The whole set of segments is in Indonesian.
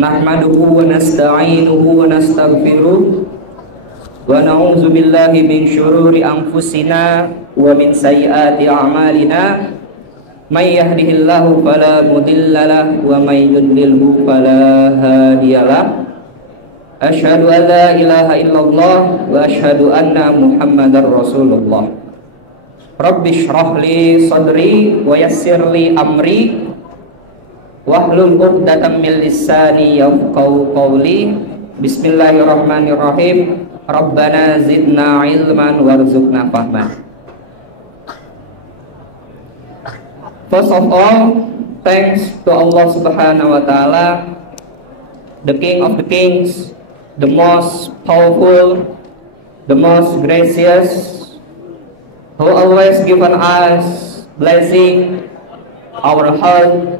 Nahmaduhu wa nasta'inuhu wa nastaghfiruh wa na'udzu billahi min syururi anfusina wa min sayyiati a'malina may yahdihillahu fala mudhillalah wa may yudlilhu fala hadiyalah. Asyhadu an la ilaha illallah wa asyhadu anna Muhammadar Rasulullah. Rabbi shrah li sadri wa yassir li amri wahlul 'uqdatam min lisani yafqahu qawli. Bismillahirrahmanirrahim. Rabbana zidna ilman warzuqna fahman. First of all, thanks to Allah Subhanahu wa Ta'ala, the King of the Kings, the most powerful, the most gracious, who always given us blessing our heart,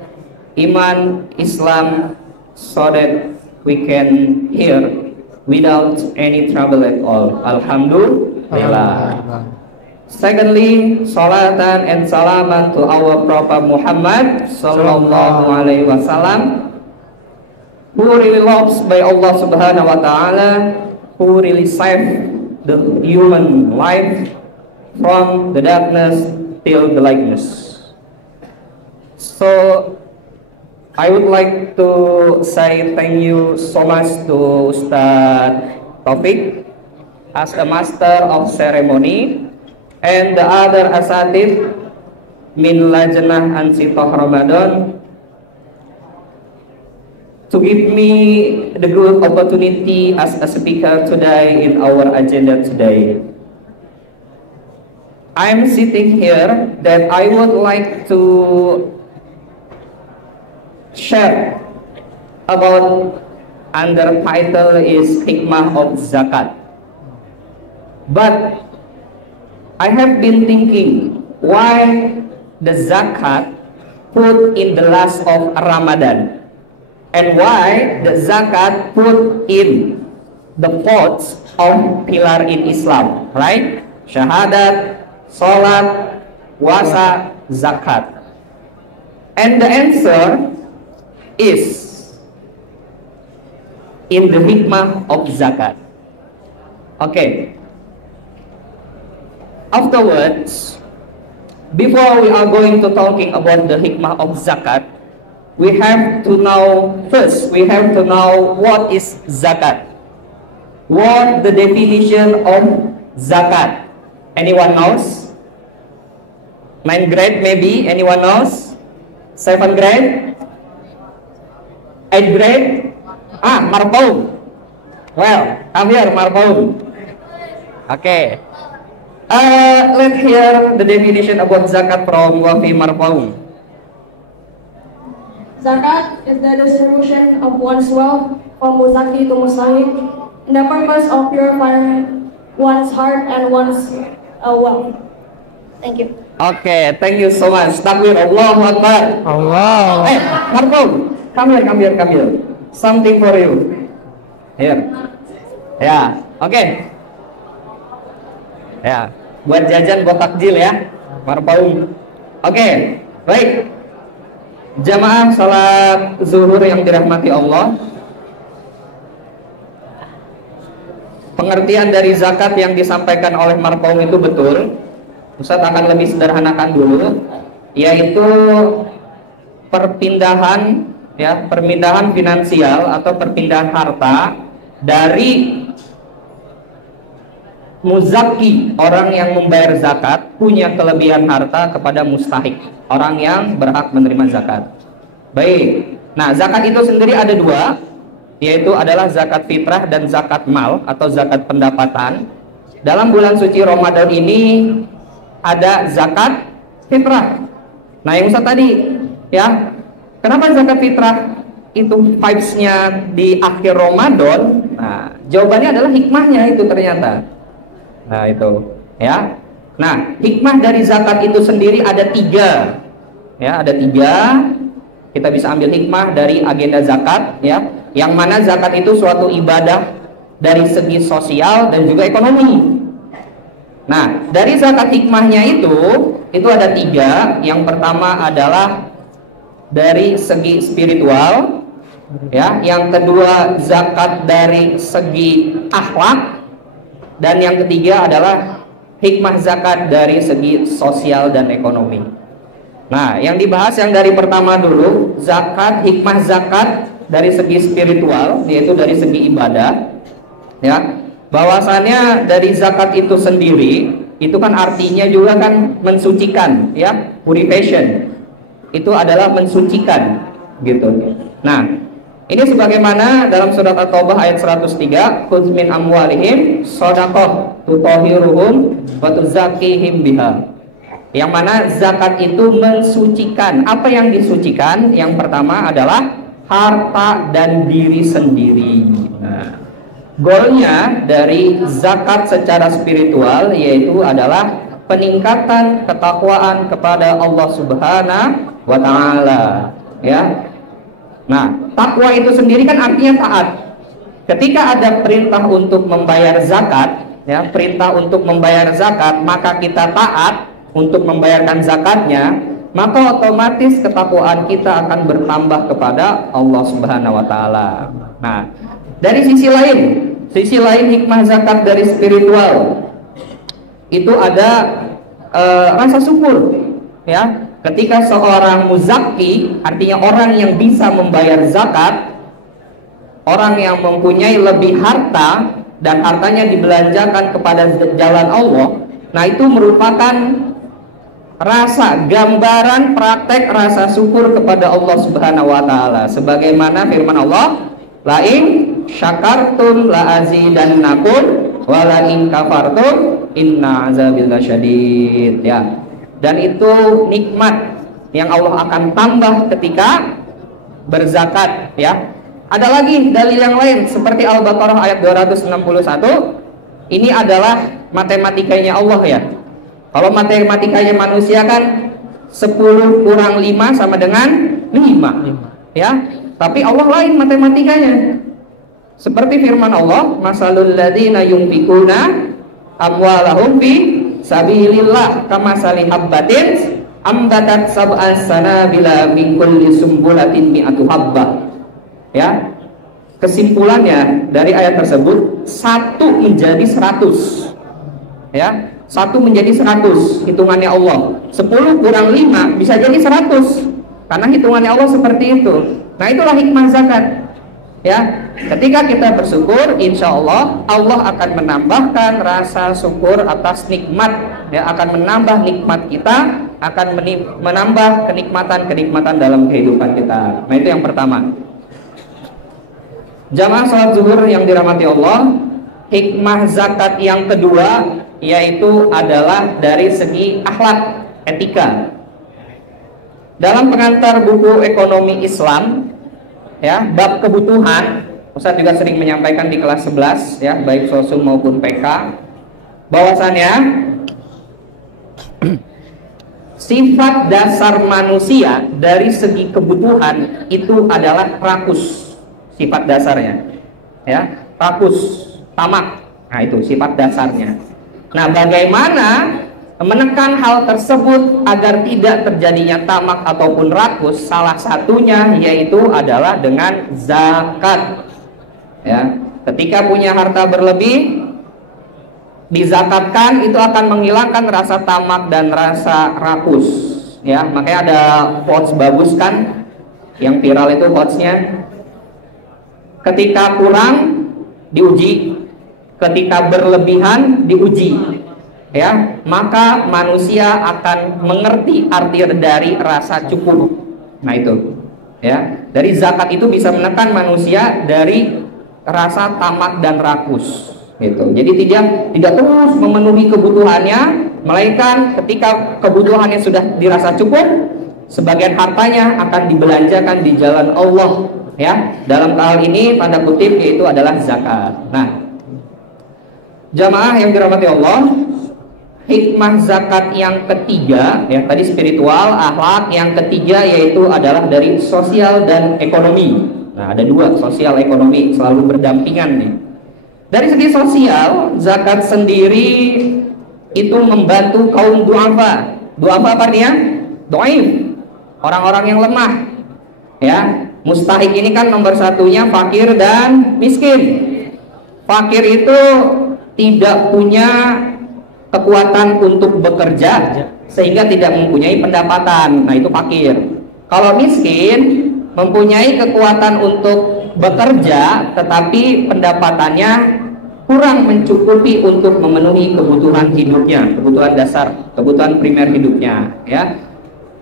iman, Islam, so that we can hear without any trouble at all. Alhamdulillah. Secondly, salatan and salaman to our Prophet Muhammad sallallahu alaihi wasallam, who really loves by Allah Subhanahu wa Ta'ala, who really saved the human life from the darkness till the lightness. So I would like to say thank you so much to Ustaz Taufik as the master of ceremony and the other asatid min Lajnah Ansitoh Ramadan to give me the good opportunity as a speaker today in our agenda today. I'm sitting here that I would like to share about, under title is Hikmah of Zakat. But I have been thinking why the zakat put in the last of Ramadan, and why the zakat put in the fourth of pillar in Islam, right? Syahadat, salat, puasa, zakat. And the answer is in the hikmah of zakat. Okay. Afterwards, before we are going to talking about the hikmah of zakat, we have to know first, we have to know what is zakat. What the definition of zakat? Anyone knows? 9th grade maybe? Anyone knows? 7th grade? 8th grade? Marpaum. Well, come here, Marpaum. Okay. Let's hear the definition about zakat from Wafi Marpaum. Zakat is the distribution of one's wealth from muzaki to mustahik in the purpose of purifying one's heart and one's wealth. Thank you. Okay, thank you so much. Takbir, Allahu Akbar. Allah. Marpaum, come here. Something for you. Here. Ya, oke. Ya, buat jajan, buat takjil ya, Marpaum. Oke, baik. Jamaah salat zuhur yang dirahmati Allah. Pengertian dari zakat yang disampaikan oleh Marpaum itu betul. Ustadz akan lebih sederhanakan dulu, yaitu perpindahan finansial atau perpindahan harta dari muzaki, orang yang membayar zakat, punya kelebihan harta, kepada mustahik, orang yang berhak menerima zakat. Baik, nah zakat itu sendiri ada dua, yaitu adalah zakat fitrah dan zakat mal atau zakat pendapatan. Dalam bulan suci Ramadan ini ada zakat fitrah. Nah yang Ustaz tadi ya, kenapa zakat fitrah itu vibes-nya di akhir Ramadan? Nah, jawabannya adalah hikmahnya itu ternyata. Nah, itu ya. Nah, hikmah dari zakat itu sendiri ada tiga. Ya, ada tiga. Kita bisa ambil hikmah dari agenda zakat ya, yang mana zakat itu suatu ibadah dari segi sosial dan juga ekonomi. Nah, dari zakat hikmahnya itu ada tiga. Yang pertama adalah dari segi spiritual, Ya, yang kedua zakat dari segi akhlak, dan yang ketiga adalah hikmah zakat dari segi sosial dan ekonomi. Nah, yang dibahas yang dari pertama dulu, zakat, hikmah zakat dari segi spiritual, yaitu dari segi ibadah. Ya, bahwasannya dari zakat itu sendiri, itu kan artinya juga kan mensucikan, ya, purification. Itu adalah mensucikan, gitu. Nah, ini sebagaimana dalam surat At-Taubah ayat 103, "Khudz min amwalihim shadaqah tutahhiruhum wa tuzakkihim biha." Yang mana zakat itu mensucikan. Apa yang disucikan? Yang pertama adalah harta dan diri sendiri. Nah, goalnya dari zakat secara spiritual yaitu adalah peningkatan ketakwaan kepada Allah Subhanahu wa Ta'ala, ya. Nah, takwa itu sendiri kan artinya taat. Ketika ada perintah untuk membayar zakat, ya, perintah untuk membayar zakat, maka kita taat untuk membayarkan zakatnya, maka otomatis ketakwaan kita akan bertambah kepada Allah Subhanahu wa Ta'ala. Nah, dari sisi lain hikmah zakat dari spiritual itu ada rasa syukur, ya. Ketika seorang muzaki, artinya orang yang bisa membayar zakat, orang yang mempunyai lebih harta dan hartanya dibelanjakan kepada jalan Allah, nah itu merupakan rasa gambaran praktek rasa syukur kepada Allah Subhanahu wa Ta'ala, sebagaimana firman Allah, "La in syakartum la azidannakum wa la in kafartum inna azabil lasyadid." Ya. Dan itu nikmat yang Allah akan tambah ketika berzakat, ya. Ada lagi dalil yang lain seperti Al-Baqarah ayat 261. Ini adalah matematikanya Allah, ya. Kalau matematikanya manusia kan 10 kurang 5 sama dengan 5, ya. Tapi Allah lain matematikanya. Seperti firman Allah, "Masalul ladzina yunfikuna amwalahum fi sabilillah kamasali habbatin ambatat sab'an sanabila min kulli sumbulatin mi'atu habbah." Ya. Kesimpulannya dari ayat tersebut, 1 menjadi 100. Ya, 1 menjadi 100 hitungannya Allah. 10 kurang 5 bisa jadi 100. Karena hitungannya Allah seperti itu. Nah, itulah hikmah zakat. Ya, ketika kita bersyukur, insya Allah Allah akan menambahkan rasa syukur atas nikmat, ya, akan menambah nikmat kita, akan menambah kenikmatan dalam kehidupan kita. Nah, itu yang pertama. Jamaah salat zuhur yang dirahmati Allah, hikmah zakat yang kedua yaitu adalah dari segi akhlak, etika. Dalam pengantar buku ekonomi Islam, ya, bab kebutuhan, Ustaz juga sering menyampaikan di kelas 11, ya, baik sosum maupun PK, bahwasannya sifat dasar manusia dari segi kebutuhan itu adalah rakus, sifat dasarnya, ya, rakus, tamak. Nah, itu sifat dasarnya. Nah, bagaimana menekan hal tersebut agar tidak terjadinya tamak ataupun rakus? Salah satunya yaitu adalah dengan zakat. Ya, ketika punya harta berlebih, dizakatkan, itu akan menghilangkan rasa tamak dan rasa rakus. Ya, makanya ada quotes bagus kan, yang viral itu quotesnya, ketika kurang diuji, ketika berlebihan diuji. Ya, maka manusia akan mengerti arti dari rasa cukup. Nah, itu, ya, dari zakat itu bisa menekan manusia dari rasa tamak dan rakus, gitu. Jadi tidak terus memenuhi kebutuhannya, melainkan ketika kebutuhannya sudah dirasa cukup, sebagian hartanya akan dibelanjakan di jalan Allah, ya. Dalam hal ini tanda kutip yaitu adalah zakat. Nah, jamaah yang dirahmati Allah, hikmah zakat yang ketiga, ya, tadi spiritual, akhlak, yang ketiga yaitu adalah dari sosial dan ekonomi. Nah, ada dua, sosial ekonomi selalu berdampingan nih. Dari segi sosial, zakat sendiri itu membantu kaum du'afa. Du'afa apa artinya? Dhaif, orang-orang yang lemah, ya. Mustahik ini kan nomor satunya fakir dan miskin. Fakir itu tidak punya kekuatan untuk bekerja sehingga tidak mempunyai pendapatan. Nah, itu fakir. Kalau miskin mempunyai kekuatan untuk bekerja tetapi pendapatannya kurang mencukupi untuk memenuhi kebutuhan hidupnya, kebutuhan dasar, kebutuhan primer hidupnya, ya.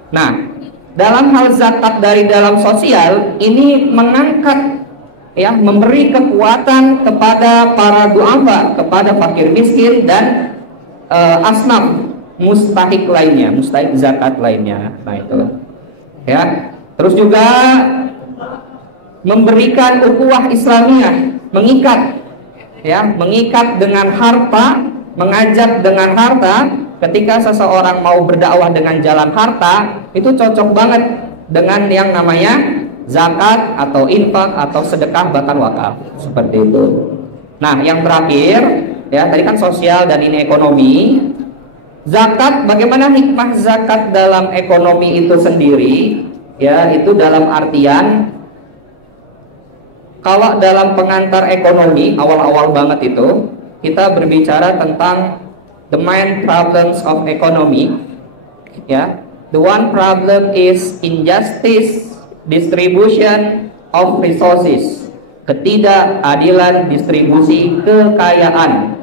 Nah, dalam hal zakat dari dalam sosial ini mengangkat, ya, memberi kekuatan kepada para duafa, kepada fakir miskin dan asnaf mustahik lainnya, mustahik zakat lainnya. Nah, itu, ya. Terus juga memberikan ukhuwah Islamiyah, mengikat, ya, mengikat dengan harta, mengajak dengan harta. Ketika seseorang mau berdakwah dengan jalan harta, itu cocok banget dengan yang namanya zakat atau infak atau sedekah bahkan wakaf, seperti itu. Nah, yang terakhir, ya, tadi kan sosial dan ini ekonomi. Zakat, bagaimana hikmah zakat dalam ekonomi itu sendiri? Ya, itu dalam artian kalau dalam pengantar ekonomi awal-awal banget itu kita berbicara tentang the main problems of economy, ya. The one problem is injustice distribution of resources, ketidakadilan distribusi kekayaan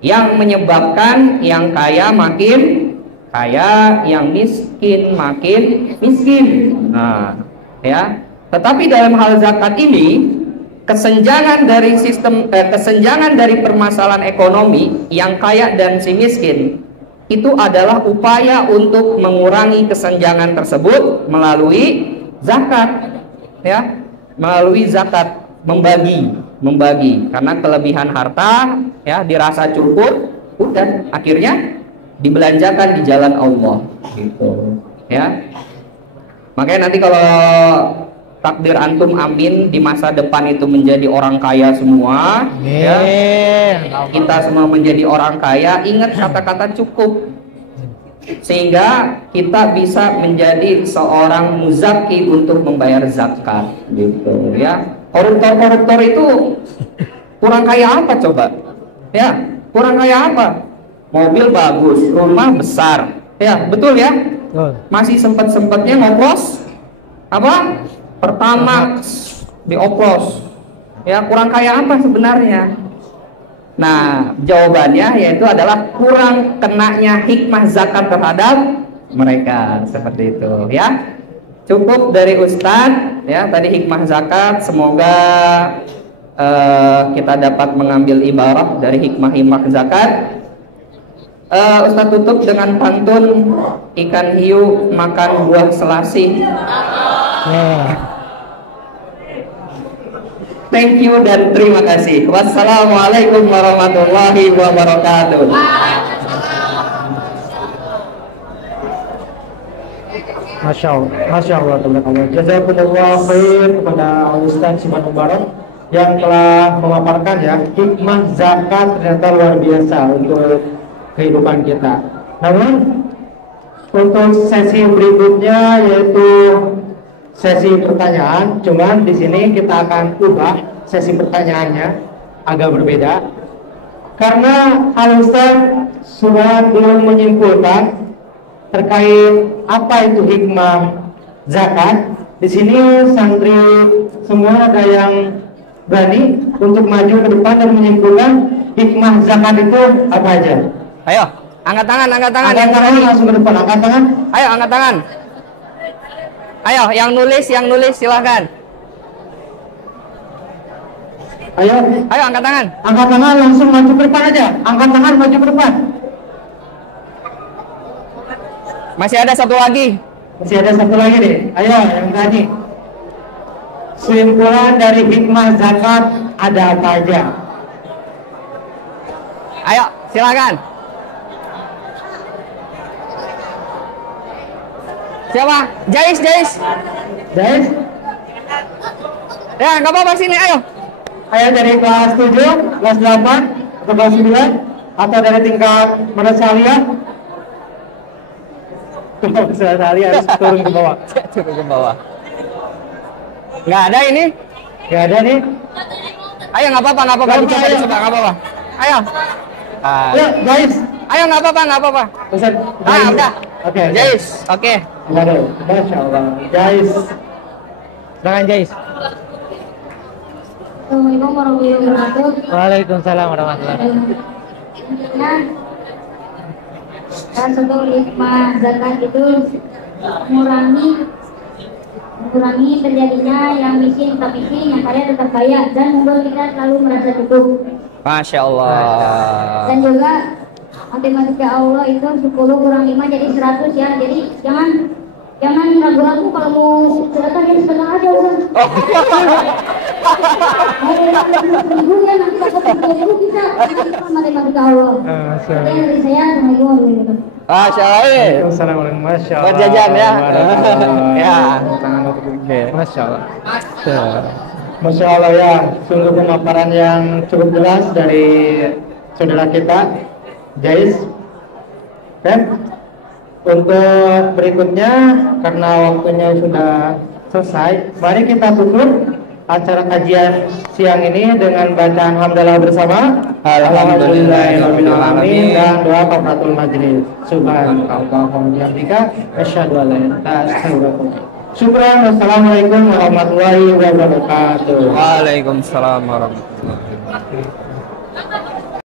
yang menyebabkan yang kaya makin kaya, yang miskin makin miskin. Nah, ya. Tetapi dalam hal zakat ini kesenjangan dari kesenjangan dari permasalahan ekonomi yang kaya dan si miskin itu adalah upaya untuk mengurangi kesenjangan tersebut melalui zakat, ya, melalui zakat, membagi karena kelebihan harta, ya, dirasa cukup, udah akhirnya dibelanjakan di jalan Allah, gitu, ya. Makanya nanti kalau takdir antum amin di masa depan itu menjadi orang kaya semua, ya, kita semua menjadi orang kaya, ingat kata-kata cukup sehingga kita bisa menjadi seorang muzaki untuk membayar zakat, gitu, ya. Koruptor itu kurang kaya apa coba, ya, kurang kaya apa? Mobil bagus, rumah besar, ya, betul ya, masih sempat-sempatnya ngoplos apa? Pertamax dioplos, ya, kurang kaya apa sebenarnya? Nah, jawabannya yaitu adalah kurang kenanya hikmah zakat terhadap mereka, seperti itu, ya. Cukup dari Ustadz, ya, tadi hikmah zakat. Semoga kita dapat mengambil ibarat dari hikmah-hikmah zakat. Ustadz tutup dengan pantun ikan hiu makan buah selasih. Thank you dan terima kasih. Wassalamualaikum warahmatullahi wabarakatuh. Masya Allah, jazakumullah khair kepada Ustaz Siman Mubarak yang telah memaparkan, ya, hikmah zakat ternyata luar biasa untuk kehidupan kita. Namun untuk sesi berikutnya yaitu sesi pertanyaan, cuman di sini kita akan ubah sesi pertanyaannya agak berbeda karena Al Ustaz sudah belum menyimpulkan terkait apa itu hikmah zakat. Di sini santri semua ada yang berani untuk maju ke depan dan menyimpulkan hikmah zakat itu apa aja. Ayo, angkat tangan, angkat tangan langsung ke depan, angkat tangan. Ayo, angkat tangan. Ayo, yang nulis silahkan. Ayo, angkat tangan. Angkat tangan langsung maju ke depan aja. Angkat tangan maju ke depan. Masih ada satu lagi. Masih ada satu lagi deh. Ayo, yang tadi. Kesimpulan dari hikmah zakat ada apa aja? Ayo, silakan. Siapa? Jais. Ya, nggak apa-apa sini, ayo. Ayo dari kelas 7, kelas 8, atau kelas 9, atau dari tingkat mana sekalian? Turun ke bawah. Turun ke bawah. Nggak ada ini. Nggak ada nih. Ayo nggak apa-apa, dicoba, nggak apa-apa. Ayo. Ya, guys. Ayo nggak apa-apa. Ustaz, Udah. Oke. Jais, oke. Waduh, Masya Allah. Guys. Silakan Jais. Assalamualaikum warahmatullahi wabarakatuh. Waalaikumsalam warahmatullahi wabarakatuh. Nah, salah satu hikmah zakat itu mengurangi terjadinya yang miskin tetap miskin, yang kaya tetap kaya, dan membuat kita selalu merasa cukup. Masya Allah. Dan juga matematika Allah itu 10 kurang 5 jadi 100 ya. Jadi jangan ragu-ragu kalau mau sedekah jadi setengah aja udah. Mau ya nanti dapat 20 bisa. Itu matematika Allah. Oke, dari saya Assalamualaikum warahmatullahi wabarakatuh. Masya Allah. Waalaikumsalam. Masya Allah. Buat jajan ya. Ya. Masya Allah. Masya Allah ya, sungguh pemaparan yang cukup jelas dari saudara kita, Jais. Oke. Untuk berikutnya, karena waktunya sudah selesai, mari kita tutup acara kajian siang ini dengan bacaan hamdalah bersama. Alhamdulillahirrahmanirrahim dan doa kafaratul majlis. Subhanallah wa bihamdika asyhadu an la ilaha illa anta. Syukran. Wassalamualaikum warahmatullahi wabarakatuh. Waalaikumsalam warahmatullahi wabarakatuh.